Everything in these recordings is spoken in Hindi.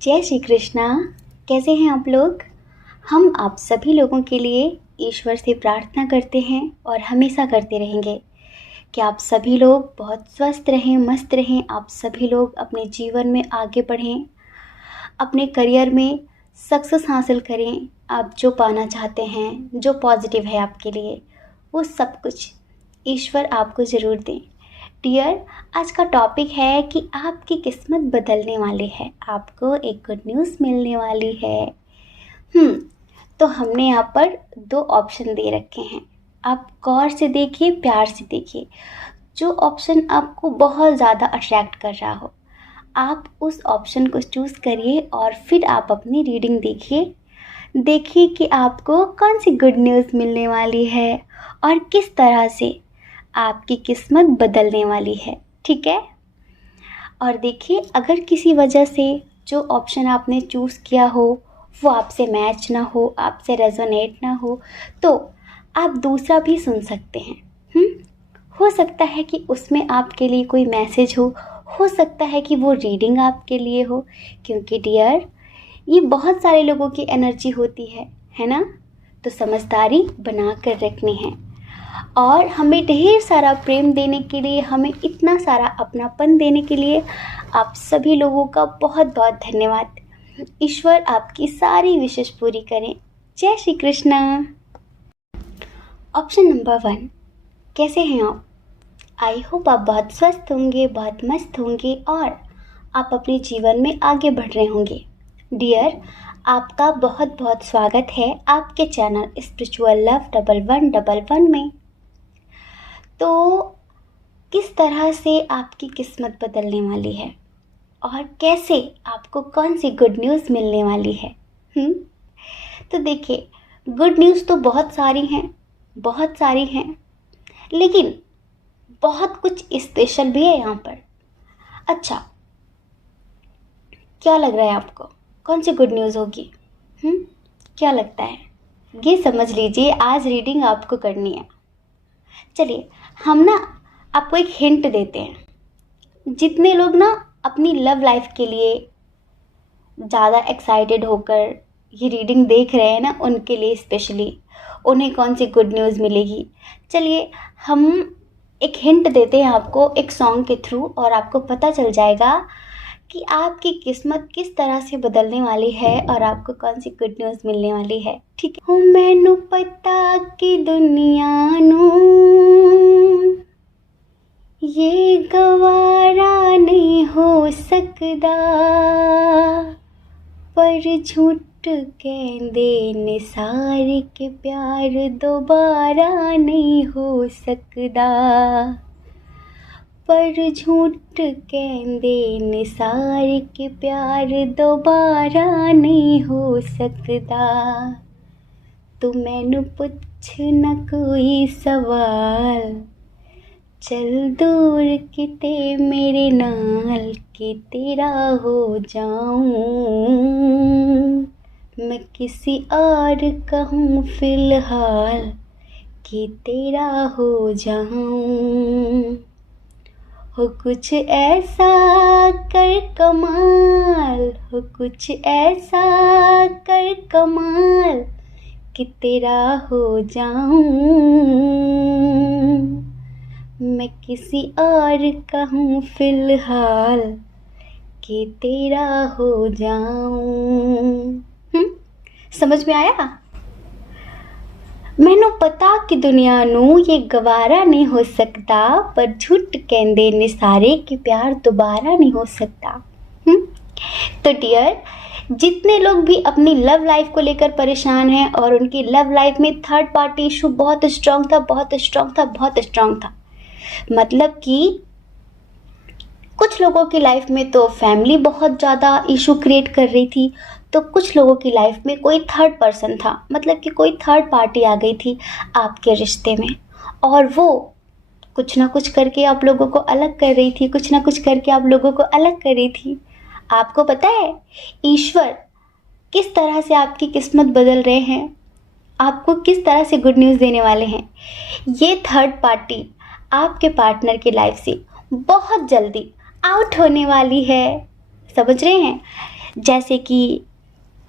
जय श्री कृष्णा। कैसे हैं आप लोग? हम आप सभी लोगों के लिए ईश्वर से प्रार्थना करते हैं और हमेशा करते रहेंगे कि आप सभी लोग बहुत स्वस्थ रहें, मस्त रहें। आप सभी लोग अपने जीवन में आगे बढ़ें, अपने करियर में सक्सेस हासिल करें। आप जो पाना चाहते हैं, जो पॉजिटिव है आपके लिए, वो सब कुछ ईश्वर आपको ज़रूर दें। डियर, आज का टॉपिक है कि आपकी किस्मत बदलने वाली है, आपको एक गुड न्यूज़ मिलने वाली है। तो हमने यहाँ पर 2 ऑप्शन दे रखे हैं। आप गौर से देखिए, प्यार से देखिए। जो ऑप्शन आपको बहुत ज़्यादा अट्रैक्ट कर रहा हो, आप उस ऑप्शन को चूज़ करिए और फिर आप अपनी रीडिंग देखिए। देखिए कि आपको कौन सी गुड न्यूज़ मिलने वाली है और किस तरह से आपकी किस्मत बदलने वाली है, ठीक है? और देखिए, अगर किसी वजह से जो ऑप्शन आपने चूज़ किया हो वो आपसे मैच ना हो, आपसे रेजोनेट ना हो, तो आप दूसरा भी सुन सकते हैं। हो सकता है कि उसमें आपके लिए कोई मैसेज हो सकता है कि वो रीडिंग आपके लिए हो, क्योंकि डियर, ये बहुत सारे लोगों की एनर्जी होती है ना? तो समझदारी बना कर रखनी है और हमें ढेर सारा प्रेम देने के लिए, हमें इतना सारा अपनापन देने के लिए आप सभी लोगों का बहुत बहुत धन्यवाद। ईश्वर आपकी सारी विशेष पूरी करें। जय श्री कृष्णा। ऑप्शन नंबर 1, कैसे हैं आप? आई होप आप बहुत स्वस्थ होंगे, बहुत मस्त होंगे और आप अपने जीवन में आगे बढ़ रहे होंगे। डियर, आपका बहुत बहुत स्वागत है आपके चैनल स्पिरिचुअल लव 1111 में। तो किस तरह से आपकी किस्मत बदलने वाली है और कैसे आपको कौन सी गुड न्यूज़ मिलने वाली है? तो देखिए, गुड न्यूज़ तो बहुत सारी हैं, लेकिन बहुत कुछ स्पेशल भी है यहाँ पर। अच्छा, क्या लग रहा है आपको, कौन सी गुड न्यूज़ होगी? क्या लगता है? ये समझ लीजिए, आज रीडिंग आपको करनी है। चलिए, हम ना आपको एक हिंट देते हैं। जितने लोग ना अपनी लव लाइफ के लिए ज़्यादा एक्साइटेड होकर ये रीडिंग देख रहे हैं ना, उनके लिए स्पेशली, उन्हें कौन सी गुड न्यूज़ मिलेगी। चलिए, हम एक हिंट देते हैं आपको एक सॉन्ग के थ्रू और आपको पता चल जाएगा कि आपकी किस्मत किस तरह से बदलने वाली है और आपको कौन सी गुड न्यूज़ मिलने वाली है, ठीक है? हो मैनू पता कि दुनिया नू ये गवारा नहीं हो सकदा, पर झूठ कहंदे ने सारे के प्यार दोबारा नहीं हो सकदा, पर झूठ कहंदे ने सारे के प्यार दोबारा नहीं हो सकदा। तू मैनू पुछ ना कोई सवाल, चल दूर किते मेरे नाल कि तेरा हो जाऊं, मैं किसी और कहूँ फिलहाल कि तेरा हो जाऊं। हो कुछ ऐसा कर कमाल, हो कुछ ऐसा कर कमाल कि तेरा हो जाऊं, मैं किसी और कहूँ फिलहाल कि तेरा हो जाऊं। समझ में आया? मैनू पता कि दुनिया नू ये गवारा नहीं हो सकता, पर झूठ कहंदे ने सारे कि प्यार दोबारा नहीं हो सकता। तो डियर, जितने लोग भी अपनी लव लाइफ को लेकर परेशान हैं और उनकी लव लाइफ में थर्ड पार्टी इशू बहुत स्ट्रांग था, मतलब कि कुछ लोगों की लाइफ में तो फैमिली बहुत ज़्यादा इशू क्रिएट कर रही थी, तो कुछ लोगों की लाइफ में कोई थर्ड पर्सन था, मतलब कि कोई थर्ड पार्टी आ गई थी आपके रिश्ते में और वो कुछ ना कुछ करके आप लोगों को अलग कर रही थी, कुछ ना कुछ करके आप लोगों को अलग कर रही थी। आपको पता है ईश्वर किस तरह से आपकी किस्मत बदल रहे हैं, आपको किस तरह से गुड न्यूज़ देने वाले हैं? ये थर्ड पार्टी आपके पार्टनर की लाइफ से बहुत जल्दी आउट होने वाली है। समझ रहे हैं? जैसे कि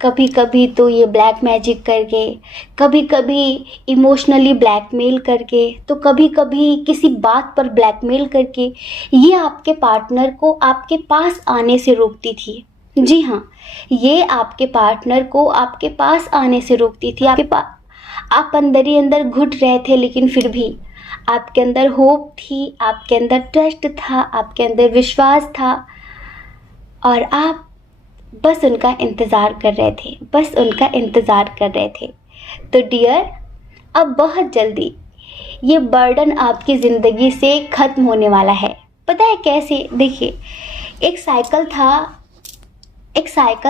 कभी कभी तो ये ब्लैक मैजिक करके, कभी कभी इमोशनली ब्लैकमेल करके, तो कभी कभी किसी बात पर ब्लैकमेल करके ये आपके पार्टनर को आपके पास आने से रोकती थी। जी हाँ, ये आपके पार्टनर को आपके पास आने से रोकती थी। आप अंदर ही अंदर घुट रहे थे, लेकिन फिर भी आपके अंदर होप थी, आपके अंदर ट्रस्ट था, आपके अंदर विश्वास था, और आप बस उनका इंतज़ार कर रहे थे, बस उनका इंतज़ार कर रहे थे। तो डियर, अब बहुत जल्दी ये बर्डन आपकी ज़िंदगी से ख़त्म होने वाला है। पता है कैसे? देखिए, एक साइकिल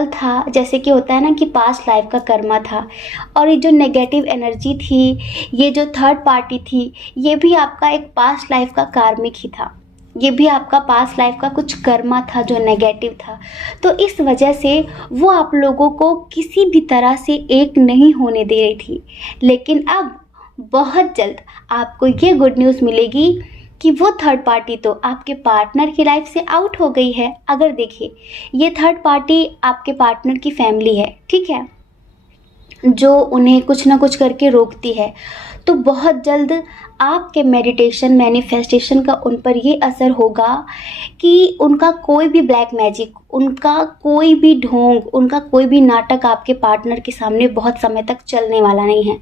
था, जैसे कि होता है ना कि पास्ट लाइफ का कर्मा था, और ये जो नेगेटिव एनर्जी थी, ये जो थर्ड पार्टी थी, ये भी आपका एक पास्ट लाइफ का कार्मिक ही था। ये भी आपका पास्ट लाइफ का कुछ कर्मा था जो नेगेटिव था। तो इस वजह से वो आप लोगों को किसी भी तरह से एक नहीं होने दे रही थी। लेकिन अब बहुत जल्द आपको ये गुड न्यूज़ मिलेगी कि वो थर्ड पार्टी तो आपके पार्टनर की लाइफ से आउट हो गई है। अगर देखिए, ये थर्ड पार्टी आपके पार्टनर की फैमिली है, ठीक है, जो उन्हें कुछ ना कुछ करके रोकती है। तो बहुत जल्द आपके मेडिटेशन मैनिफेस्टेशन का उन पर ये असर होगा कि उनका कोई भी ब्लैक मैजिक, उनका कोई भी ढोंग, उनका कोई भी नाटक आपके पार्टनर के सामने बहुत समय तक चलने वाला नहीं है।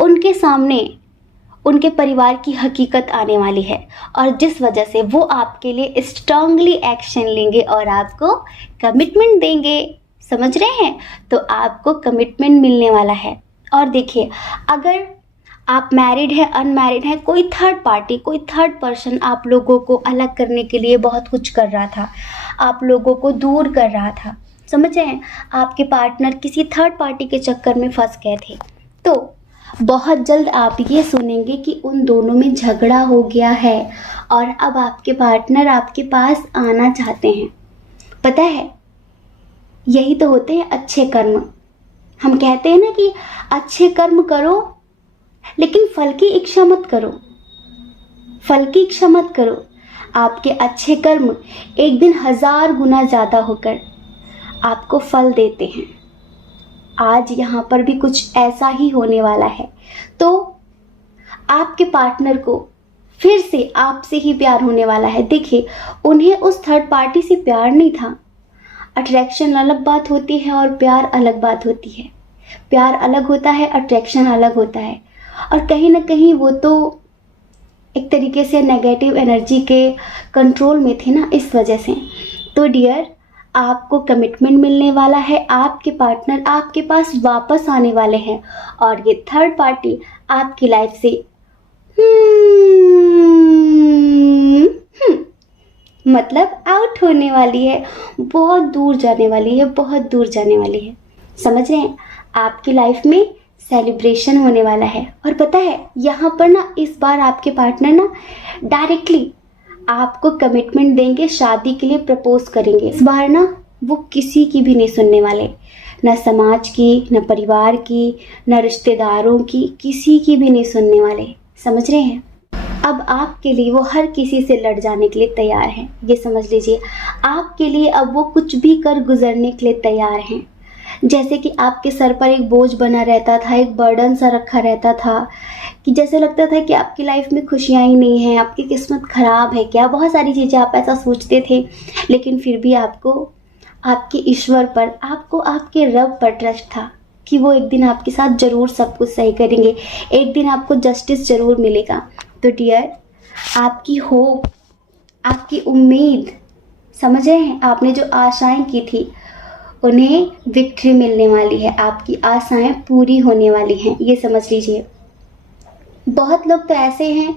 उनके सामने उनके परिवार की हकीकत आने वाली है, और जिस वजह से वो आपके लिए स्ट्रांगली एक्शन लेंगे और आपको कमिटमेंट देंगे। समझ रहे हैं? तो आपको कमिटमेंट मिलने वाला है। और देखिए, अगर आप मैरिड है, अनमैरिड है, कोई थर्ड पार्टी, कोई थर्ड पर्सन आप लोगों को अलग करने के लिए बहुत कुछ कर रहा था, आप लोगों को दूर कर रहा था, समझ रहे हैं, आपके पार्टनर किसी थर्ड पार्टी के चक्कर में फंस गए थे, तो बहुत जल्द आप ये सुनेंगे कि उन दोनों में झगड़ा हो गया है और अब आपके पार्टनर आपके पास आना चाहते हैं। पता है, यही तो होते हैं अच्छे कर्म। हम कहते हैं ना कि अच्छे कर्म करो, लेकिन फल की इच्छा मत करो, फल की इच्छा मत करो। आपके अच्छे कर्म एक दिन 1000 गुना ज़्यादा होकर आपको फल देते हैं। आज यहाँ पर भी कुछ ऐसा ही होने वाला है। तो आपके पार्टनर को फिर से आपसे ही प्यार होने वाला है। देखिए, उन्हें उस थर्ड पार्टी से प्यार नहीं था। अट्रैक्शन अलग बात होती है और प्यार अलग बात होती है। प्यार अलग होता है, अट्रैक्शन अलग होता है। और कहीं ना कहीं वो तो एक तरीके से नेगेटिव एनर्जी के कंट्रोल में थे ना, इस वजह से। तो डियर, आपको कमिटमेंट मिलने वाला है, आपके पार्टनर आपके पास वापस आने वाले हैं, और ये थर्ड पार्टी आपकी लाइफ से मतलब आउट होने वाली है, बहुत दूर जाने वाली है, बहुत दूर जाने वाली है। समझ रहे हैं? आपकी लाइफ में सेलिब्रेशन होने वाला है। और पता है, यहाँ पर ना इस बार आपके पार्टनर ना डायरेक्टली आपको कमिटमेंट देंगे, शादी के लिए प्रपोज करेंगे। इस बार ना वो किसी की भी नहीं सुनने वाले, न समाज की, न परिवार की, न रिश्तेदारों की, किसी की भी नहीं सुनने वाले। समझ रहे हैं? अब आपके लिए वो हर किसी से लड़ जाने के लिए तैयार हैं। ये समझ लीजिए, आपके लिए अब वो कुछ भी कर गुजरने के लिए तैयार हैं। जैसे कि आपके सर पर एक बोझ बना रहता था, एक बर्डन सा रखा रहता था, कि जैसे लगता था कि आपकी लाइफ में खुशियाँ ही नहीं हैं, आपकी किस्मत ख़राब है क्या, बहुत सारी चीज़ें आप ऐसा सोचते थे। लेकिन फिर भी आपको आपके ईश्वर पर, आपको आपके रब पर ट्रस्ट था कि वो एक दिन आपके साथ ज़रूर सब कुछ सही करेंगे, एक दिन आपको जस्टिस ज़रूर मिलेगा। तो डियर, आपकी होप, आपकी उम्मीद, समझ रहे हैं, आपने जो आशाएं की थी उन्हें विक्ट्री मिलने वाली है, आपकी आशाएं पूरी होने वाली हैं। ये समझ लीजिए। बहुत लोग तो ऐसे हैं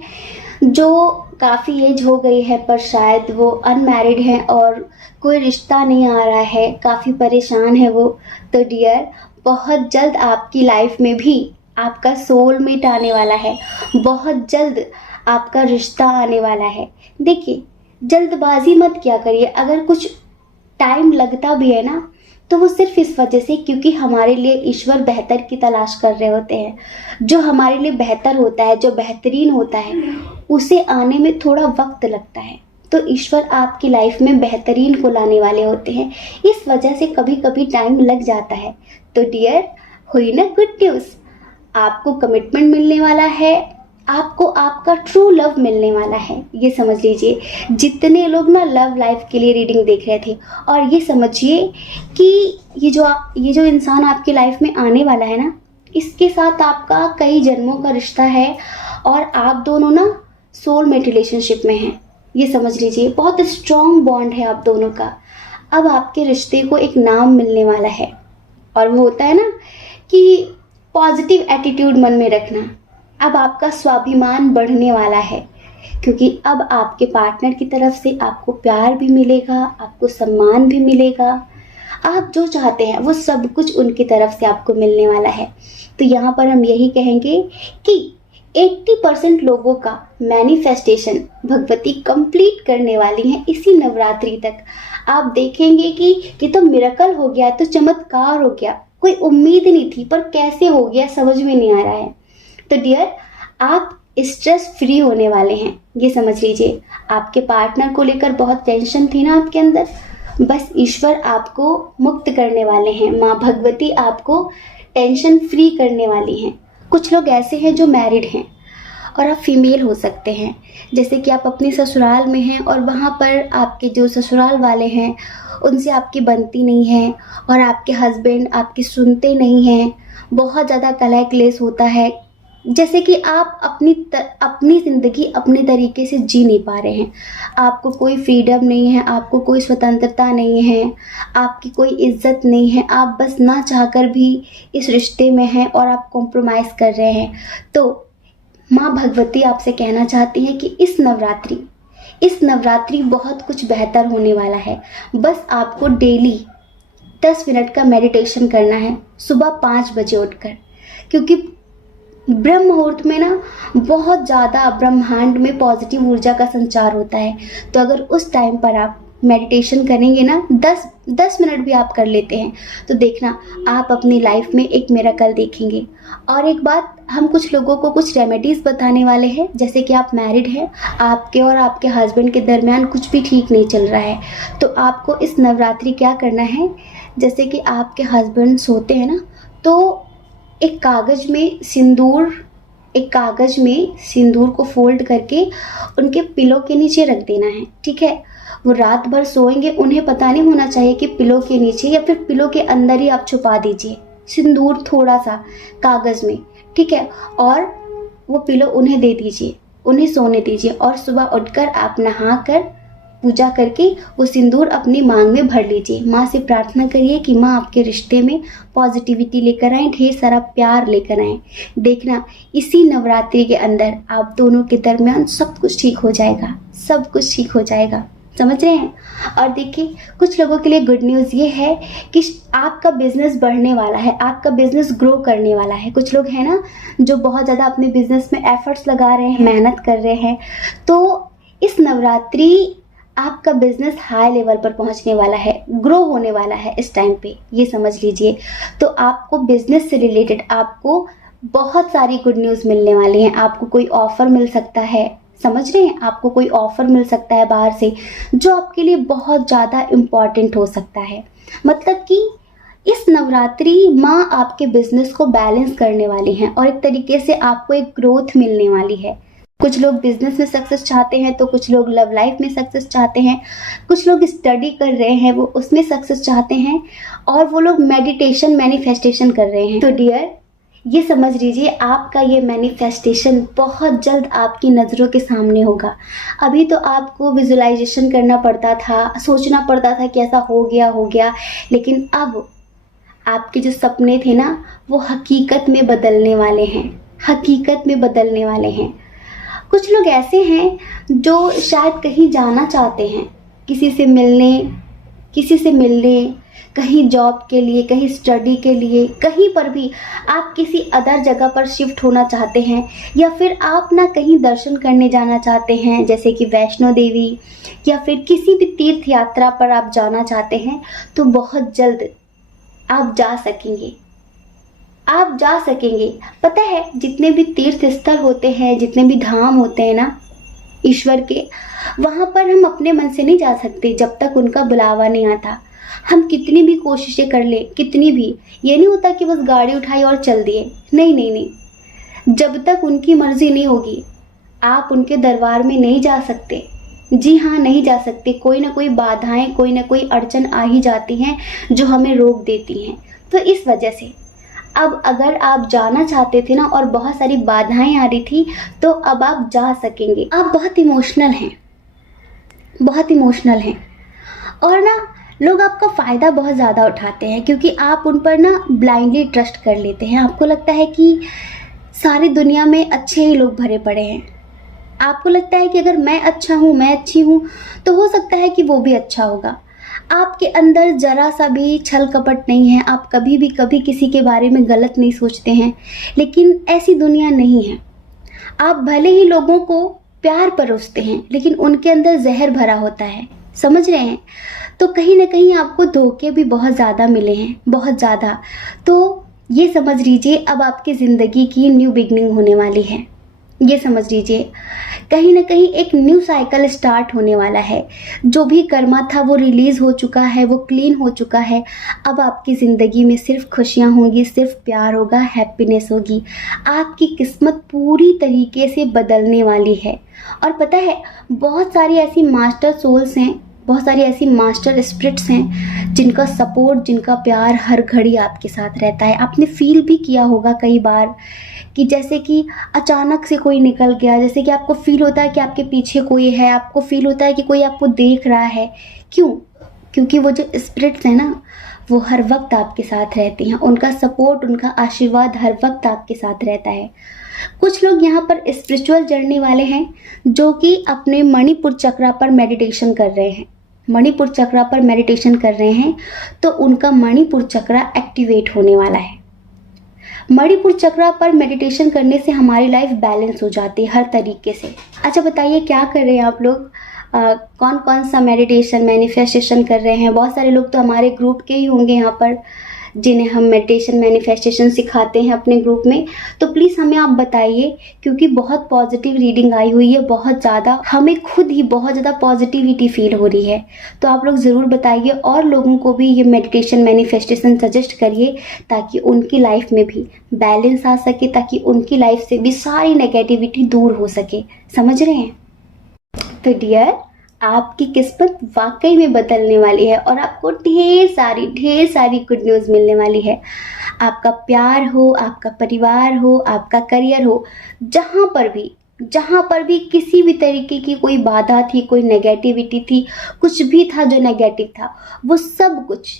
जो काफ़ी एज हो गई है पर शायद वो अनमैरिड हैं और कोई रिश्ता नहीं आ रहा है, काफ़ी परेशान है वो। तो डियर, बहुत जल्द आपकी लाइफ में भी आपका सोलमेट आने वाला है, बहुत जल्द आपका रिश्ता आने वाला है। देखिए, जल्दबाजी मत किया करिए। अगर कुछ टाइम लगता भी है ना, तो वो सिर्फ इस वजह से क्योंकि हमारे लिए ईश्वर बेहतर की तलाश कर रहे होते हैं। जो हमारे लिए बेहतर होता है, जो बेहतरीन होता है, उसे आने में थोड़ा वक्त लगता है। तो ईश्वर आपकी लाइफ में बेहतरीन को लाने वाले होते हैं। इस वजह से कभी कभी टाइम लग जाता है। तो डियर, हुई ना गुड न्यूज़, आपको कमिटमेंट मिलने वाला है, आपको आपका ट्रू लव मिलने वाला है। ये समझ लीजिए, जितने लोग ना लव लाइफ के लिए रीडिंग देख रहे थे, और ये समझिए कि ये जो इंसान आपकी लाइफ में आने वाला है ना, इसके साथ आपका कई जन्मों का रिश्ता है और आप दोनों ना सोलमेट रिलेशनशिप में हैं। ये समझ लीजिए, बहुत स्ट्रॉन्ग बॉन्ड है आप दोनों का। अब आपके रिश्ते को एक नाम मिलने वाला है, और वो होता है ना कि पॉजिटिव एटीट्यूड मन में रखना। अब आपका स्वाभिमान बढ़ने वाला है, क्योंकि अब आपके पार्टनर की तरफ से आपको प्यार भी मिलेगा, आपको सम्मान भी मिलेगा। आप जो चाहते हैं वो सब कुछ उनकी तरफ से आपको मिलने वाला है। तो यहाँ पर हम यही कहेंगे कि 80% लोगों का मैनिफेस्टेशन भगवती कंप्लीट करने वाली हैं इसी नवरात्रि तक। आप देखेंगे कि ये तो मिरेकल हो गया, तो चमत्कार हो गया, कोई उम्मीद नहीं थी पर कैसे हो गया समझ में नहीं आ रहा है। तो डियर, आप स्ट्रेस फ्री होने वाले हैं, ये समझ लीजिए। आपके पार्टनर को लेकर बहुत टेंशन थी ना आपके अंदर, बस ईश्वर आपको मुक्त करने वाले हैं। माँ भगवती आपको टेंशन फ्री करने वाली हैं। कुछ लोग ऐसे हैं जो मैरिड हैं, और आप फीमेल हो सकते हैं, जैसे कि आप अपने ससुराल में हैं और वहाँ पर आपके जो ससुराल वाले हैं उनसे आपकी बनती नहीं है, और आपके हस्बैंड आपकी सुनते नहीं हैं, बहुत ज़्यादा कलह क्लेश होता है, जैसे कि आप अपनी ज़िंदगी अपने तरीके से जी नहीं पा रहे हैं। आपको कोई फ्रीडम नहीं है, आपको कोई स्वतंत्रता नहीं है, आपकी कोई इज्जत नहीं है, आप बस ना चाहकर भी इस रिश्ते में हैं और आप कॉम्प्रोमाइज़ कर रहे हैं। तो माँ भगवती आपसे कहना चाहती है कि इस नवरात्रि बहुत कुछ बेहतर होने वाला है। बस आपको डेली 10 मिनट का मेडिटेशन करना है, सुबह 5 बजे उठकर, क्योंकि ब्रह्म मुहूर्त में ना बहुत ज़्यादा ब्रह्मांड में पॉजिटिव ऊर्जा का संचार होता है। तो अगर उस टाइम पर आप मेडिटेशन करेंगे ना, 10 मिनट भी आप कर लेते हैं, तो देखना आप अपनी लाइफ में एक मिरेकल देखेंगे। और एक बात, हम कुछ लोगों को कुछ रेमेडीज़ बताने वाले हैं, जैसे कि आप मैरिड हैं, आपके और आपके हस्बैंड के दरमियान कुछ भी ठीक नहीं चल रहा है, तो आपको इस नवरात्रि क्या करना है, जैसे कि आपके हस्बैंड सोते हैं ना, तो एक कागज़ में सिंदूर को फोल्ड करके उनके पिलो के नीचे रख देना है। ठीक है, वो रात भर सोएंगे, उन्हें पता नहीं होना चाहिए कि पिलो के नीचे या फिर पिलो के अंदर ही आप छुपा दीजिए सिंदूर थोड़ा सा कागज़ में। ठीक है, और वो पिलो उन्हें दे दीजिए, उन्हें सोने दीजिए, और सुबह उठकर आप नहा कर पूजा करके वो सिंदूर अपनी मांग में भर लीजिए। माँ से प्रार्थना करिए कि माँ आपके रिश्ते में पॉजिटिविटी लेकर आए, ढेर सारा प्यार लेकर आए। देखना इसी नवरात्रि के अंदर आप दोनों के दरमियान सब कुछ ठीक हो जाएगा, सब कुछ ठीक हो जाएगा। समझ रहे हैं? और देखिए, कुछ लोगों के लिए गुड न्यूज़ ये है कि आपका बिजनेस बढ़ने वाला है, आपका बिजनेस ग्रो करने वाला है। कुछ लोग हैं ना जो बहुत ज़्यादा अपने बिजनेस में एफर्ट्स लगा रहे हैं, मेहनत कर रहे हैं, तो इस नवरात्रि आपका बिजनेस हाई लेवल पर पहुंचने वाला है, ग्रो होने वाला है इस टाइम पे, ये समझ लीजिए। तो आपको बिजनेस से रिलेटेड आपको बहुत सारी गुड न्यूज़ मिलने वाली हैं। आपको कोई ऑफ़र मिल सकता है, समझ रहे हैं? आपको कोई ऑफ़र मिल सकता है बाहर से, जो आपके लिए बहुत ज़्यादा इम्पॉर्टेंट हो सकता है। मतलब कि इस नवरात्रि माँ आपके बिजनेस को बैलेंस करने वाली हैं, और एक तरीके से आपको एक ग्रोथ मिलने वाली है। कुछ लोग बिजनेस में सक्सेस चाहते हैं, तो कुछ लोग लव लाइफ में सक्सेस चाहते हैं, कुछ लोग स्टडी कर रहे हैं वो उसमें सक्सेस चाहते हैं, और वो लोग मेडिटेशन मैनिफेस्टेशन कर रहे हैं। तो डियर, ये समझ लीजिए आपका ये मैनिफेस्टेशन बहुत जल्द आपकी नज़रों के सामने होगा। अभी तो आपको विजुलाइजेशन करना पड़ता था, सोचना पड़ता था कि ऐसा हो गया, लेकिन अब आपके जो सपने थे ना वो हकीकत में बदलने वाले हैं। कुछ लोग ऐसे हैं जो शायद कहीं जाना चाहते हैं, किसी से मिलने, कहीं जॉब के लिए, कहीं स्टडी के लिए, कहीं पर भी आप किसी अदर जगह पर शिफ्ट होना चाहते हैं, या फिर आप ना कहीं दर्शन करने जाना चाहते हैं, जैसे कि वैष्णो देवी, या फिर किसी भी तीर्थ यात्रा पर आप जाना चाहते हैं, तो बहुत जल्द आप जा सकेंगे। पता है, जितने भी तीर्थ स्थल होते हैं, जितने भी धाम होते हैं ना, ईश्वर के, वहाँ पर हम अपने मन से नहीं जा सकते जब तक उनका बुलावा नहीं आता। हम कितनी भी कोशिशें कर लें, कितनी भी, ये नहीं होता कि बस गाड़ी उठाई और चल दिए। नहीं नहीं नहीं, जब तक उनकी मर्जी नहीं होगी आप उनके दरबार में नहीं जा सकते। जी हाँ, नहीं जा सकते। कोई ना कोई बाधाएं, कोई ना कोई अड़चन आ ही जाती हैं जो हमें रोक देती हैं। तो इस वजह से अब अगर आप जाना चाहते थे ना और बहुत सारी बाधाएं आ रही थी, तो अब आप जा सकेंगे। आप बहुत इमोशनल हैं, बहुत इमोशनल हैं, और ना लोग आपका फ़ायदा बहुत ज़्यादा उठाते हैं क्योंकि आप उन पर ना ब्लाइंडली ट्रस्ट कर लेते हैं। आपको लगता है कि सारी दुनिया में अच्छे ही लोग भरे पड़े हैं। आपको लगता है कि अगर मैं अच्छा हूँ, मैं अच्छी हूँ, तो हो सकता है कि वो भी अच्छा होगा। आपके अंदर जरा सा भी छल कपट नहीं है। आप कभी किसी के बारे में गलत नहीं सोचते हैं। लेकिन ऐसी दुनिया नहीं है। आप भले ही लोगों को प्यार परोसते हैं, लेकिन उनके अंदर जहर भरा होता है। समझ रहे हैं? तो कहीं ना कहीं आपको धोखे भी बहुत ज़्यादा मिले हैं, बहुत ज़्यादा। तो ये समझ लीजिए अब आपकी ज़िंदगी की न्यू बिगनिंग होने वाली है। ये समझ लीजिए कहीं ना कहीं एक न्यू साइकिल स्टार्ट होने वाला है। जो भी कर्मा था वो रिलीज़ हो चुका है, वो क्लीन हो चुका है। अब आपकी ज़िंदगी में सिर्फ खुशियाँ होंगी, सिर्फ प्यार होगा, हैप्पीनेस होगी। आपकी किस्मत पूरी तरीके से बदलने वाली है। और पता है, बहुत सारी ऐसी मास्टर सोल्स हैं, बहुत सारी ऐसी मास्टर स्पिरिट्स हैं जिनका सपोर्ट, जिनका प्यार हर घड़ी आपके साथ रहता है। आपने फील भी किया होगा कई बार कि जैसे कि अचानक से कोई निकल गया, जैसे कि आपको फील होता है कि आपके पीछे कोई है, आपको फील होता है कि कोई आपको देख रहा है। क्यों? क्योंकि वो जो स्पिरिट्स हैं ना, वो हर वक्त आपके साथ रहती हैं। उनका सपोर्ट, उनका आशीर्वाद हर वक्त आपके साथ रहता है। कुछ लोग यहाँ पर स्पिरिचुअल जर्नी वाले हैं जो कि अपने मणिपुर चक्रा पर मेडिटेशन कर रहे हैं। मणिपुर चक्रा पर मेडिटेशन कर रहे हैं तो उनका मणिपुर चक्रा एक्टिवेट होने वाला है। मणिपुर चक्रा पर मेडिटेशन करने से हमारी लाइफ बैलेंस हो जाती है हर तरीके से। अच्छा बताइए, क्या कर रहे हैं आप लोग? कौन कौन सा मेडिटेशन, मैनिफेस्टेशन कर रहे हैं? बहुत सारे लोग तो हमारे ग्रुप के ही होंगे यहाँ पर, जिन्हें हम मेडिटेशन, मैनिफेस्टेशन सिखाते हैं अपने ग्रुप में। तो प्लीज़ हमें आप बताइए, क्योंकि बहुत पॉजिटिव रीडिंग आई हुई है, बहुत ज़्यादा, हमें खुद ही बहुत ज़्यादा पॉजिटिविटी फील हो रही है। तो आप लोग ज़रूर बताइए और लोगों को भी ये मेडिटेशन, मैनिफेस्टेशन सजेस्ट करिए ताकि उनकी लाइफ में भी बैलेंस आ सके, ताकि उनकी लाइफ से भी सारी नेगेटिविटी दूर हो सके। समझ रहे हैं? तो डियर, आपकी किस्मत वाकई में बदलने वाली है और आपको ढेर सारी गुड न्यूज़ मिलने वाली है। आपका प्यार हो, आपका परिवार हो, आपका करियर हो, जहाँ पर भी किसी भी तरीके की कोई बाधा थी, कोई नेगेटिविटी थी, कुछ भी था जो नेगेटिव था, वो सब कुछ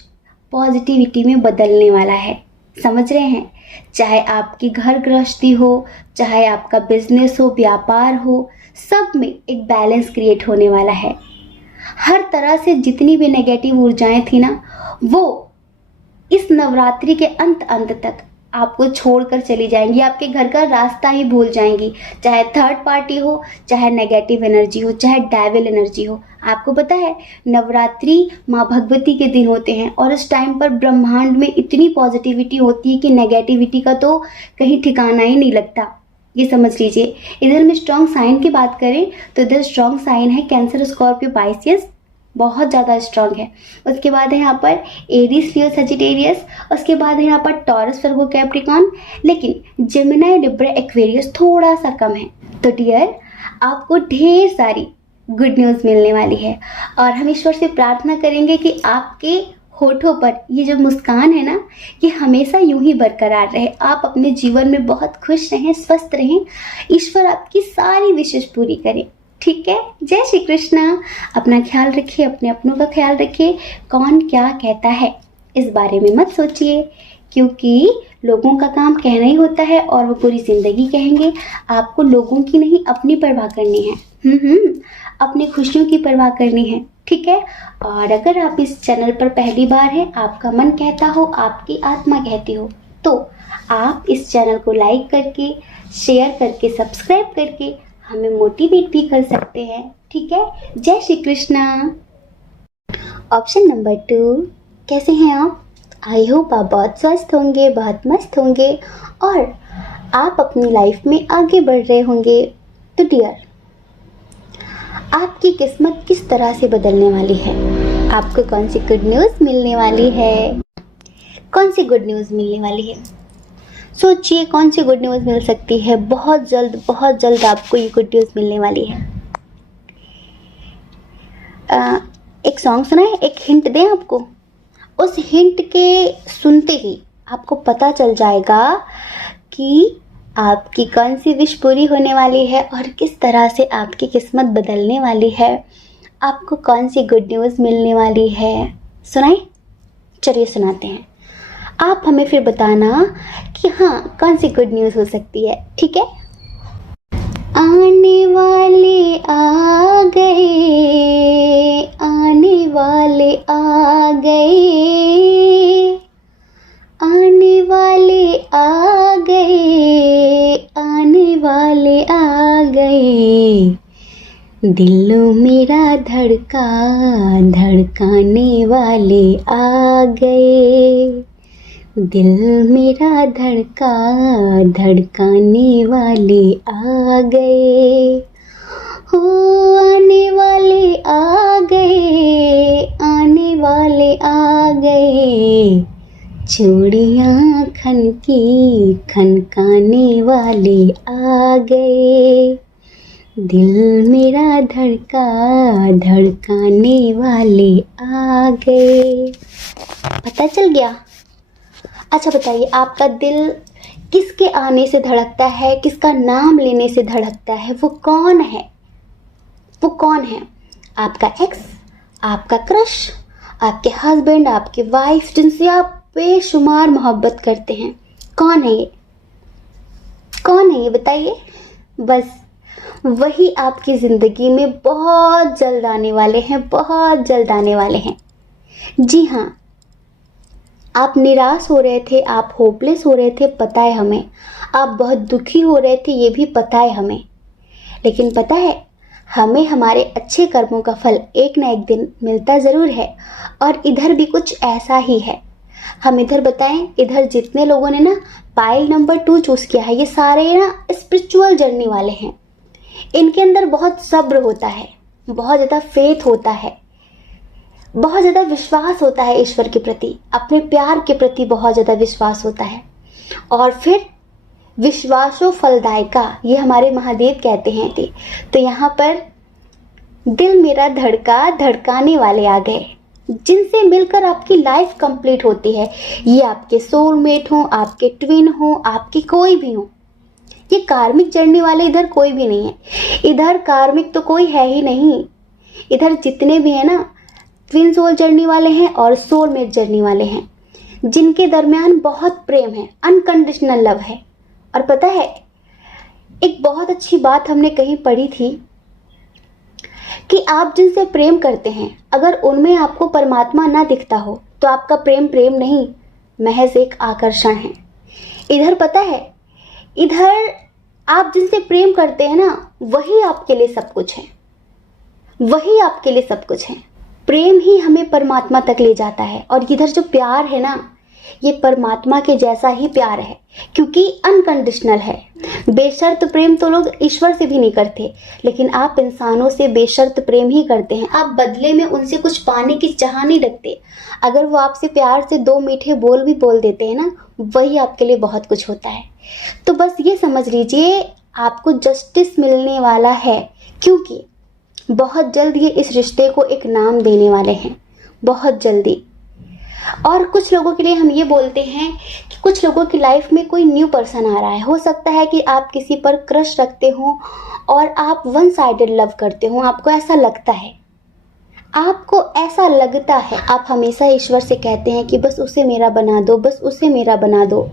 पॉजिटिविटी में बदलने वाला है। समझ रहे हैं? चाहे आपकी घर गृहस्थी हो, चाहे आपका बिजनेस हो, व्यापार हो, सब में एक बैलेंस क्रिएट होने वाला है। हर तरह से जितनी भी नेगेटिव ऊर्जाएं थी ना, वो इस नवरात्रि के अंत तक आपको छोड़कर चली जाएंगी। आपके घर का रास्ता ही भूल जाएंगी। चाहे थर्ड पार्टी हो, चाहे नेगेटिव एनर्जी हो, चाहे डेविल एनर्जी हो। आपको पता है, नवरात्रि माँ भगवती के दिन होते हैं और इस टाइम पर ब्रह्मांड में इतनी पॉजिटिविटी होती है कि नेगेटिविटी का तो कहीं ठिकाना ही नहीं लगता। ये समझ लीजिए। इधर में स्ट्रॉन्ग साइन की बात करें तो इधर स्ट्रॉन्ग साइन है कैंसर, स्कॉर्पियो, पाइसियस, बहुत ज़्यादा स्ट्रॉन्ग है। उसके बाद है यहाँ पर एरीज, लियो, सजिटेरियस। उसके बाद है यहाँ पर टॉरस, वर्गो, कैप्रिकॉन। लेकिन जेमिनी, लिब्रा, एक्वेरियस थोड़ा सा कम है। तो डियर, आपको ढेर सारी गुड न्यूज़ मिलने वाली है और हम ईश्वर से प्रार्थना करेंगे कि आपके होठों पर ये जो मुस्कान है ना, ये हमेशा यूं ही बरकरार रहे। आप अपने जीवन में बहुत खुश रहें, स्वस्थ रहें। ईश्वर आपकी सारी विशेष पूरी करे। ठीक है? जय श्री कृष्णा। अपना ख्याल रखिए, अपने अपनों का ख्याल रखिए। कौन क्या कहता है इस बारे में मत सोचिए, क्योंकि लोगों का काम कहना ही होता है और वो पूरी जिंदगी कहेंगे। आपको लोगों की नहीं, अपनी परवाह करनी है। अपनी खुशियों की परवाह करनी है। ठीक है? और अगर आप इस चैनल पर पहली बार हैं, आपका मन कहता हो, आपकी आत्मा कहती हो, तो आप इस चैनल को लाइक करके, शेयर करके, सब्सक्राइब करके हमें मोटिवेट भी कर सकते हैं। ठीक है? जय श्री कृष्णा। ऑप्शन नंबर 2, कैसे हैं आप? आई होप आप बहुत स्वस्थ होंगे, बहुत मस्त होंगे और आप अपनी लाइफ में आगे बढ़ रहे होंगे। तो डियर, आपकी किस्मत किस तरह से बदलने वाली है, आपको कौन सी गुड न्यूज़ मिलने वाली है, कौन सी गुड न्यूज़ मिलने वाली है। सोचिए कौन सी गुड न्यूज़ मिल सकती है। बहुत जल्द आपको ये गुड न्यूज़ मिलने वाली है। एक सॉन्ग सुनाए, एक हिंट दें आपको। उस हिंट के सुनते ही आपको पता चल जाएगा कि आपकी कौन सी विश पूरी होने वाली है और किस तरह से आपकी किस्मत बदलने वाली है, आपको कौन सी गुड न्यूज़ मिलने वाली है। सुनाए, चलिए सुनाते हैं। आप हमें फिर बताना कि हाँ कौन सी गुड न्यूज़ हो सकती है, ठीक है। आने वाले आ गए, आने वाले आ गए, आने वाले आ गए, आने वाले आ गए। दिल मेरा धड़का, धड़काने वाले आ गए। दिल मेरा धड़का, धड़काने वाले आ गए। हो आने वाले आ गए, आने वाले आ गए। चूड़ियाँ खनकी, खनकाने वाले आ गए। दिल मेरा धड़का, धड़काने वाले आ गए। पता चल गया? अच्छा बताइए, आपका दिल किसके आने से धड़कता है, किसका नाम लेने से धड़कता है, वो कौन है? वो कौन है? आपका एक्स, आपका क्रश, आपके हस्बैंड, आपकी वाइफ, जिनसे आप बेशुमार मोहब्बत करते हैं। कौन है ये? कौन है ये बताइए। बस वही आपकी ज़िंदगी में बहुत जल्द आने वाले हैं, बहुत जल्द आने वाले हैं। जी हाँ, आप निराश हो रहे थे, आप होपलेस हो रहे थे, पता है हमें। आप बहुत दुखी हो रहे थे, ये भी पता है हमें। लेकिन पता है, हमें हमारे अच्छे कर्मों का फल एक ना एक दिन मिलता ज़रूर है। और इधर भी कुछ ऐसा ही है। हम इधर बताएं, इधर जितने लोगों ने ना पाइल नंबर 2 चूज़ किया है, ये सारे ना स्पिरिचुअल जर्नी वाले हैं। इनके अंदर बहुत सब्र होता है, बहुत ज़्यादा फेथ होता है, बहुत ज़्यादा विश्वास होता है ईश्वर के प्रति, अपने प्यार के प्रति बहुत ज़्यादा विश्वास होता है। और फिर विश्वासो फलदायका, ये हमारे महादेव कहते हैं। तो यहाँ पर दिल मेरा धड़का, धड़काने वाले आ गए, जिनसे मिलकर आपकी लाइफ कंप्लीट होती है। ये आपके सोलमेट हो, आपके ट्विन हो, आपके कोई भी हो। ये कार्मिक जर्नी वाले इधर कोई भी नहीं है। इधर कार्मिक तो कोई है ही नहीं। इधर जितने भी हैं ना, ट्विन सोल जर्नी वाले हैं और सोलमेट जर्नी वाले हैं, जिनके दरमियान बहुत प्रेम है, अनकंडीशनल लव है। और पता है, एक बहुत अच्छी बात हमने कहीं पढ़ी थी कि आप जिनसे प्रेम करते हैं, अगर उनमें आपको परमात्मा ना दिखता हो तो आपका प्रेम प्रेम नहीं, महज एक आकर्षण है। इधर पता है, इधर आप जिनसे प्रेम करते हैं ना, वही आपके लिए सब कुछ है, वही आपके लिए सब कुछ है। प्रेम ही हमें परमात्मा तक ले जाता है। और इधर जो प्यार है ना, ये परमात्मा के जैसा ही प्यार है, क्योंकि अनकंडीशनल है। बेशर्त प्रेम तो लोग ईश्वर से भी नहीं करते, लेकिन आप इंसानों से बेशर्त प्रेम ही करते हैं। आप बदले में उनसे कुछ पाने की चाह नहीं रखते। अगर वो आपसे प्यार से 2 मीठे बोल भी बोल देते हैं ना, वही आपके लिए बहुत कुछ होता है। तो बस ये समझ लीजिए, आपको जस्टिस मिलने वाला है, क्योंकि बहुत जल्द ये इस रिश्ते को एक नाम देने वाले हैं, बहुत जल्दी। और कुछ लोगों के लिए हम ये बोलते हैं कि कुछ लोगों की लाइफ में कोई न्यू पर्सन आ रहा है। हो सकता है कि आप किसी पर क्रश रखते हो और आप वन साइडेड लव करते हो, आपको ऐसा लगता है, आपको ऐसा लगता है। आप हमेशा ईश्वर से कहते हैं कि बस उसे मेरा बना दो, बस उसे मेरा बना दो।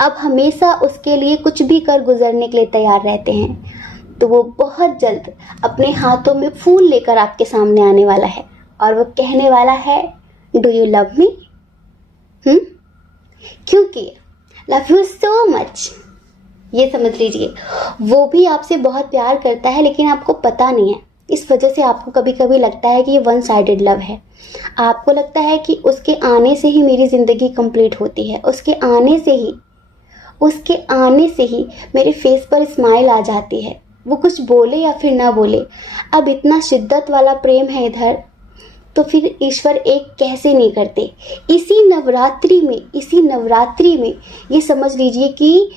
आप हमेशा उसके लिए कुछ भी कर गुजरने के लिए तैयार रहते हैं। तो वो बहुत जल्द अपने हाथों में फूल लेकर आपके सामने आने वाला है और वो कहने वाला है, डू यू लव मी? क्योंकि लव यू सो मच। ये समझ लीजिए, वो भी आपसे बहुत प्यार करता है, लेकिन आपको पता नहीं है। इस वजह से आपको कभी कभी लगता है कि ये वन साइडेड लव है। आपको लगता है कि उसके आने से ही मेरी ज़िंदगी कंप्लीट होती है, उसके आने से ही मेरे फेस पर स्माइल आ जाती है। वो कुछ बोले या फिर ना बोले, अब इतना शिद्दत वाला प्रेम है इधर, तो फिर ईश्वर एक कैसे नहीं करते। इसी नवरात्रि में ये समझ लीजिए कि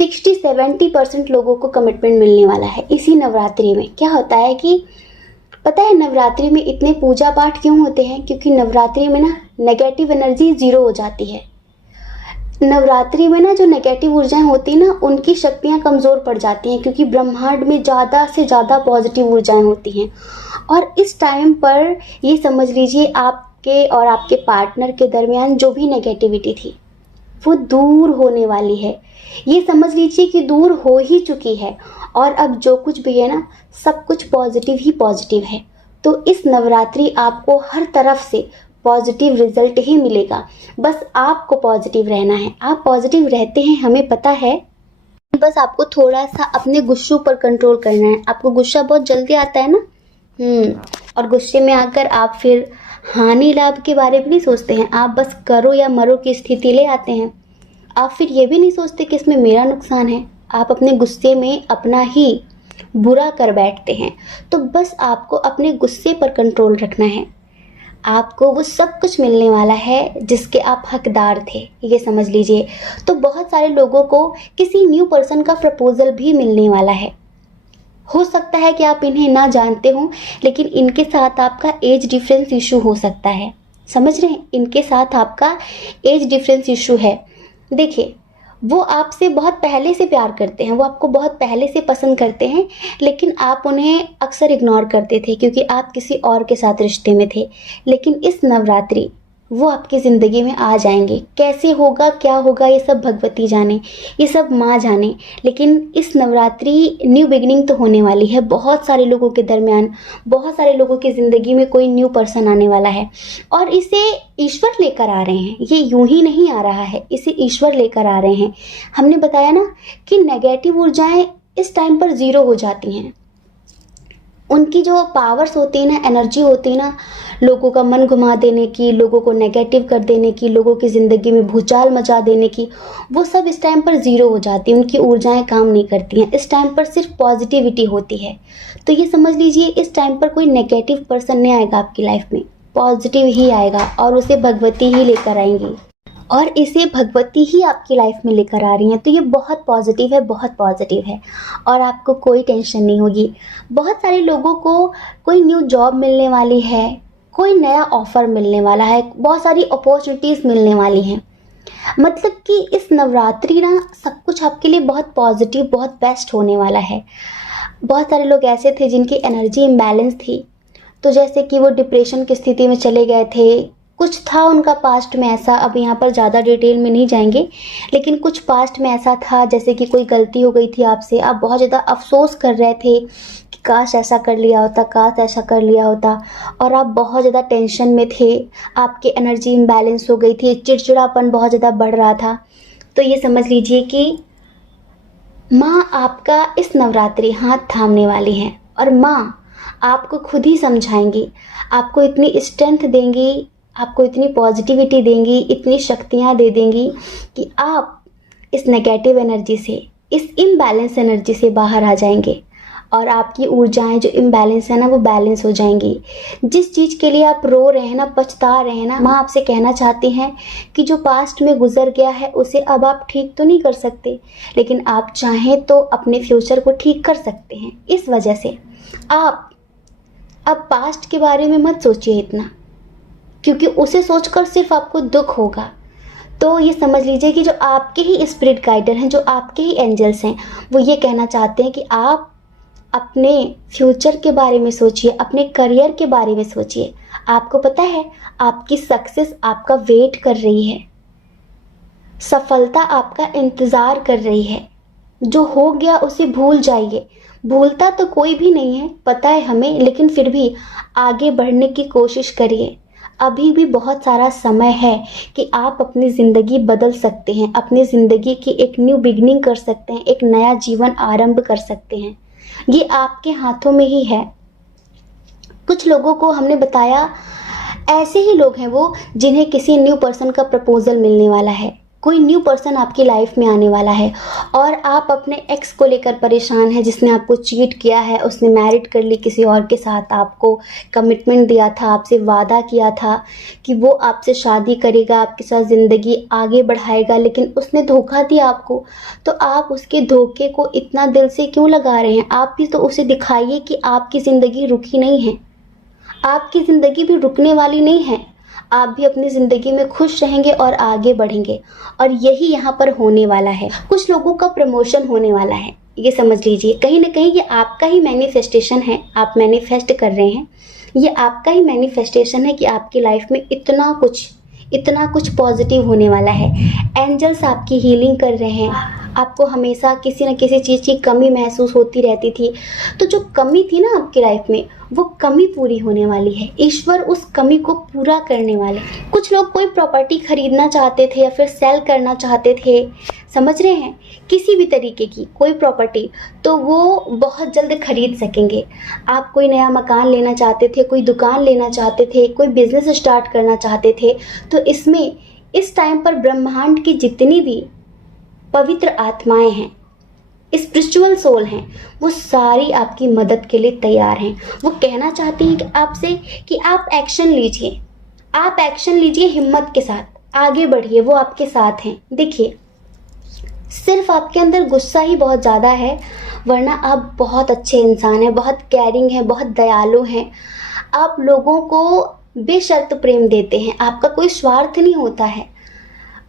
60-70% लोगों को कमिटमेंट मिलने वाला है इसी नवरात्रि में। क्या होता है कि पता है नवरात्रि में इतने पूजा पाठ क्यों होते हैं? क्योंकि नवरात्रि में ना नेगेटिव एनर्जी ज़ीरो हो जाती है। नवरात्रि में ना जो नेगेटिव ऊर्जाएं होती हैं ना, उनकी शक्तियां कमज़ोर पड़ जाती हैं, क्योंकि ब्रह्मांड में ज़्यादा से ज़्यादा पॉजिटिव ऊर्जाएं होती हैं। और इस टाइम पर ये समझ लीजिए आपके और आपके पार्टनर के दरमियान जो भी नेगेटिविटी थी वो दूर होने वाली है। ये समझ लीजिए कि दूर हो ही चुकी है, और अब जो कुछ भी है ना, सब कुछ पॉजिटिव ही पॉजिटिव है। तो इस नवरात्रि आपको हर तरफ से पॉजिटिव रिजल्ट ही मिलेगा। बस आपको पॉजिटिव रहना है। आप पॉजिटिव रहते हैं, हमें पता है। बस आपको थोड़ा सा अपने गुस्सों पर कंट्रोल करना है। आपको गुस्सा बहुत जल्दी आता है ना, और गुस्से में आकर आप फिर हानि लाभ के बारे में नहीं सोचते हैं, आप बस करो या मरो की स्थिति ले आते हैं। आप फिर ये भी नहीं सोचते कि इसमें मेरा नुकसान है। आप अपने गुस्से में अपना ही बुरा कर बैठते हैं। तो बस आपको अपने गुस्से पर कंट्रोल रखना है। आपको वो सब कुछ मिलने वाला है जिसके आप हकदार थे, ये समझ लीजिए। तो बहुत सारे लोगों को किसी न्यू पर्सन का प्रपोजल भी मिलने वाला है। हो सकता है कि आप इन्हें ना जानते हो, लेकिन इनके साथ आपका एज डिफरेंस इशू हो सकता है। समझ रहे हैं? इनके साथ आपका एज डिफरेंस इशू है। देखिए, वो आपसे बहुत पहले से प्यार करते हैं, वो आपको बहुत पहले से पसंद करते हैं, लेकिन आप उन्हें अक्सर इग्नोर करते थे क्योंकि आप किसी और के साथ रिश्ते में थे। लेकिन इस नवरात्रि वो आपकी ज़िंदगी में आ जाएंगे। कैसे होगा, क्या होगा, ये सब भगवती जाने, ये सब माँ जाने। लेकिन इस नवरात्रि न्यू बिगिनिंग तो होने वाली है। बहुत सारे लोगों के दरमियान, बहुत सारे लोगों की ज़िंदगी में कोई न्यू पर्सन आने वाला है, और इसे ईश्वर लेकर आ रहे हैं। ये यूं ही नहीं आ रहा है, इसे ईश्वर लेकर आ रहे हैं। हमने बताया ना कि नेगेटिव ऊर्जाएं इस टाइम पर ज़ीरो हो जाती हैं। उनकी जो पावर्स होती है ना, एनर्जी होती है ना, लोगों का मन घुमा देने की, लोगों को नेगेटिव कर देने की, लोगों की ज़िंदगी में भूचाल मचा देने की, वो सब इस टाइम पर ज़ीरो हो जाती है। उनकी ऊर्जाएं काम नहीं करती हैं। इस टाइम पर सिर्फ पॉजिटिविटी होती है। तो ये समझ लीजिए इस टाइम पर कोई नेगेटिव पर्सन नहीं आएगा आपकी लाइफ में, पॉजिटिव ही आएगा, और उसे भगवती ही लेकर आएंगी, और इसे भगवती ही आपकी लाइफ में लेकर आ रही हैं। तो ये बहुत पॉजिटिव है, बहुत पॉजिटिव है, और आपको कोई टेंशन नहीं होगी। बहुत सारे लोगों को कोई न्यू जॉब मिलने वाली है, कोई नया ऑफ़र मिलने वाला है, बहुत सारी अपॉर्चुनिटीज़ मिलने वाली हैं। मतलब कि इस नवरात्रि ना सब कुछ आपके लिए बहुत पॉजिटिव, बहुत बेस्ट होने वाला है। बहुत सारे लोग ऐसे थे जिनकी एनर्जी इम्बैलेंस थी, तो जैसे कि वो डिप्रेशन की स्थिति में चले गए थे, कुछ था उनका पास्ट में ऐसा। अब यहाँ पर ज़्यादा डिटेल में नहीं जाएंगे, लेकिन कुछ पास्ट में ऐसा था, जैसे कि कोई गलती हो गई थी आपसे, आप बहुत ज़्यादा अफसोस कर रहे थे कि काश ऐसा कर लिया होता, काश ऐसा कर लिया होता, और आप बहुत ज़्यादा टेंशन में थे, आपकी एनर्जी इम्बैलेंस हो गई थी, चिड़चिड़ापन बहुत ज़्यादा बढ़ रहा था। तो ये समझ लीजिए कि माँ आपका इस नवरात्रि हाथ थामने वाली हैं, और माँ आपको खुद ही समझाएंगी, आपको इतनी स्ट्रेंथ देंगी, आपको इतनी पॉजिटिविटी देंगी, इतनी शक्तियाँ दे देंगी कि आप इस नेगेटिव एनर्जी से, इस इम्बैलेंस एनर्जी से बाहर आ जाएंगे, और आपकी ऊर्जाएं जो इम्बैलेंस है ना, वो बैलेंस हो जाएंगी। जिस चीज़ के लिए आप रो रहे हैं ना, पछता रहे हैं ना, माँ आपसे कहना चाहती हैं कि जो पास्ट में गुजर गया है उसे अब आप ठीक तो नहीं कर सकते, लेकिन आप चाहें तो अपने फ्यूचर को ठीक कर सकते हैं। इस वजह से आप अब पास्ट के बारे में मत सोचिए इतना, क्योंकि उसे सोचकर सिर्फ आपको दुख होगा। तो ये समझ लीजिए कि जो आपके ही स्पिरिट गाइडर हैं, जो आपके ही एंजल्स हैं, वो ये कहना चाहते हैं कि आप अपने फ्यूचर के बारे में सोचिए, अपने करियर के बारे में सोचिए। आपको पता है आपकी सक्सेस आपका वेट कर रही है, सफलता आपका इंतज़ार कर रही है। जो हो गया उसे भूल जाइए। भूलता तो कोई भी नहीं है, पता है हमें, लेकिन फिर भी आगे बढ़ने की कोशिश करिए। अभी भी बहुत सारा समय है कि आप अपनी ज़िंदगी बदल सकते हैं, अपनी ज़िंदगी की एक न्यू बिगनिंग कर सकते हैं, एक नया जीवन आरंभ कर सकते हैं। ये आपके हाथों में ही है। कुछ लोगों को हमने बताया, ऐसे ही लोग हैं वो जिन्हें किसी न्यू पर्सन का प्रपोजल मिलने वाला है। कोई न्यू पर्सन आपकी लाइफ में आने वाला है और आप अपने एक्स को लेकर परेशान हैं जिसने आपको चीट किया है, उसने मैरिड कर ली किसी और के साथ, आपको कमिटमेंट दिया था, आपसे वादा किया था कि वो आपसे शादी करेगा, आपके साथ ज़िंदगी आगे बढ़ाएगा, लेकिन उसने धोखा दिया आपको। तो आप उसके धोखे को इतना दिल से क्यों लगा रहे हैं? आप भी तो उसे दिखाइए कि आपकी ज़िंदगी रुकी नहीं है, आपकी ज़िंदगी भी रुकने वाली नहीं है। आप भी अपनी ज़िंदगी में खुश रहेंगे और आगे बढ़ेंगे, और यही यहाँ पर होने वाला है। कुछ लोगों का प्रमोशन होने वाला है, ये समझ लीजिए। कहीं ना कहीं ये आपका ही मैनिफेस्टेशन है, आप मैनिफेस्ट कर रहे हैं। ये आपका ही मैनिफेस्टेशन है कि आपकी लाइफ में इतना कुछ पॉजिटिव होने वाला है। एंजल्स आपकी हीलिंग कर रहे हैं। आपको हमेशा किसी न किसी चीज़ की कमी महसूस होती रहती थी, तो जो कमी थी ना आपकी लाइफ में, वो कमी पूरी होने वाली है। ईश्वर उस कमी को पूरा करने वाले। कुछ लोग कोई प्रॉपर्टी खरीदना चाहते थे या फिर सेल करना चाहते थे, समझ रहे हैं, किसी भी तरीके की कोई प्रॉपर्टी, तो वो बहुत जल्द खरीद सकेंगे। आप कोई नया मकान लेना चाहते थे, कोई दुकान लेना चाहते थे, कोई बिजनेस स्टार्ट करना चाहते थे, तो इसमें इस टाइम पर ब्रह्मांड की जितनी भी पवित्र आत्माएं हैं, स्पिरिचुअल सोल हैं, वो सारी आपकी मदद के लिए तैयार हैं। वो कहना चाहती हैं कि आपसे कि आप एक्शन लीजिए, आप एक्शन लीजिए, हिम्मत के साथ आगे बढ़िए, वो आपके साथ हैं। देखिए, सिर्फ आपके अंदर गुस्सा ही बहुत ज़्यादा है, वरना आप बहुत अच्छे इंसान हैं, बहुत केयरिंग हैं, बहुत दयालु हैं। आप लोगों को बेशर्त प्रेम देते हैं, आपका कोई स्वार्थ नहीं होता है,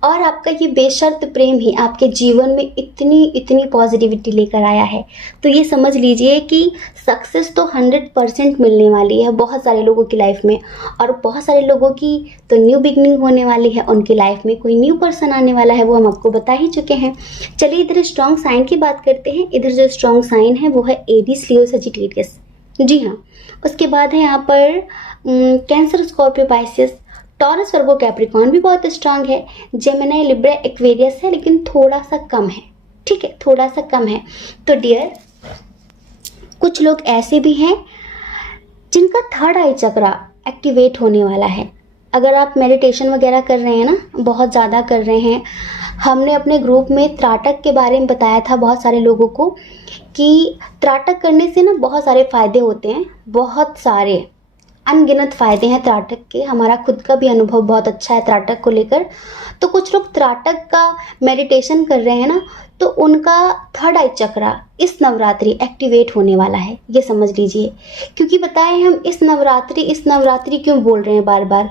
और आपका ये बेशर्त प्रेम ही आपके जीवन में इतनी पॉजिटिविटी लेकर आया है। तो ये समझ लीजिए कि सक्सेस तो 100% मिलने वाली है बहुत सारे लोगों की लाइफ में, और बहुत सारे लोगों की तो न्यू बिगनिंग होने वाली है, उनकी लाइफ में कोई न्यू पर्सन आने वाला है, वो हम आपको बता ही चुके हैं। चलिए इधर स्ट्रॉन्ग साइन की बात करते हैं। इधर जो स्ट्रॉन्ग साइन है वो है एरीज, लियो, सजिटेरियस। जी हाँ, उसके बाद है यहाँ पर कैंसर, स्कॉर्पियो, पाइसेस, टॉरस, वर्गो, कैप्रिकॉर्न भी बहुत स्ट्रांग है। जेमिनी, लिब्रा, एक्वेरियस है, लेकिन थोड़ा सा कम है, ठीक है, थोड़ा सा कम है। तो डियर, कुछ लोग ऐसे भी हैं जिनका थर्ड आई चक्रा एक्टिवेट होने वाला है। अगर आप मेडिटेशन वगैरह कर रहे हैं ना, बहुत ज़्यादा कर रहे हैं, हमने अपने ग्रुप में त्राटक के बारे में बताया था बहुत सारे लोगों को कि त्राटक करने से ना बहुत सारे फ़ायदे होते हैं, बहुत सारे अनगिनत फ़ायदे हैं त्राटक के। हमारा खुद का भी अनुभव बहुत अच्छा है त्राटक को लेकर। तो कुछ लोग त्राटक का मेडिटेशन कर रहे हैं ना, तो उनका थर्ड आई चक्रा इस नवरात्रि एक्टिवेट होने वाला है, ये समझ लीजिए। क्योंकि बताएं हम इस नवरात्रि क्यों बोल रहे हैं बार बार,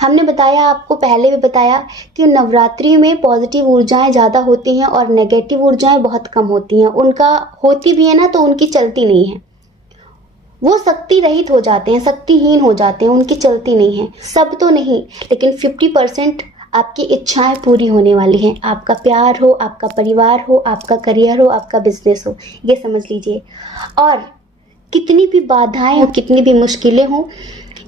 हमने बताया, आपको पहले भी बताया कि नवरात्रि में पॉजिटिव ऊर्जाएं ज़्यादा होती हैं और नेगेटिव ऊर्जाएं बहुत कम होती हैं। उनका होती भी है ना तो उनकी चलती नहीं है, वो शक्ति रहित हो जाते हैं, शक्तिहीन हो जाते हैं, उनकी चलती नहीं है। सब तो नहीं, लेकिन 50% आपकी इच्छाएं पूरी होने वाली हैं। आपका प्यार हो, आपका परिवार हो, आपका करियर हो, आपका बिजनेस हो, ये समझ लीजिए। और कितनी भी बाधाएं हो, कितनी भी मुश्किलें हो,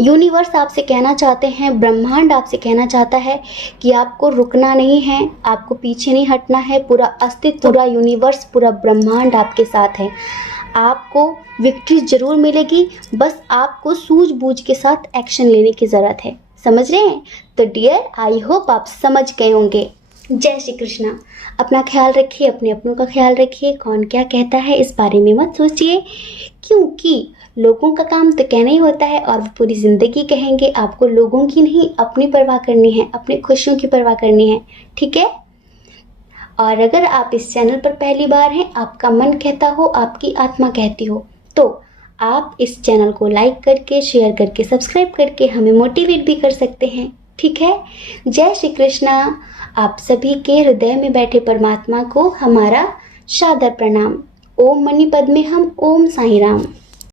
यूनिवर्स आपसे कहना चाहते हैं, ब्रह्मांड आपसे कहना चाहता है कि आपको रुकना नहीं है, आपको पीछे नहीं हटना है। पूरा अस्तित्व, पूरा यूनिवर्स, पूरा ब्रह्मांड आपके साथ है। आपको विक्ट्री जरूर मिलेगी, बस आपको सूझबूझ के साथ एक्शन लेने की ज़रूरत है। समझ रहे हैं? तो डियर, आई होप आप समझ गए होंगे। जय श्री कृष्णा। अपना ख्याल रखिए, अपने अपनों का ख्याल रखिए। कौन क्या कहता है इस बारे में मत सोचिए, क्योंकि लोगों का काम तो कहना ही होता है और वो पूरी ज़िंदगी कहेंगे। आपको लोगों की नहीं, अपनी परवाह करनी है, अपनी खुशियों की परवाह करनी है, ठीक है? और अगर आप इस चैनल पर पहली बार हैं, आपका मन कहता हो, आपकी आत्मा कहती हो, तो आप इस चैनल को लाइक करके, शेयर करके, सब्सक्राइब करके हमें मोटिवेट भी कर सकते हैं, ठीक है? जय श्री कृष्णा। आप सभी के हृदय में बैठे परमात्मा को हमारा सादर प्रणाम। ओम मणि पद्मे हम, ओम साईं राम।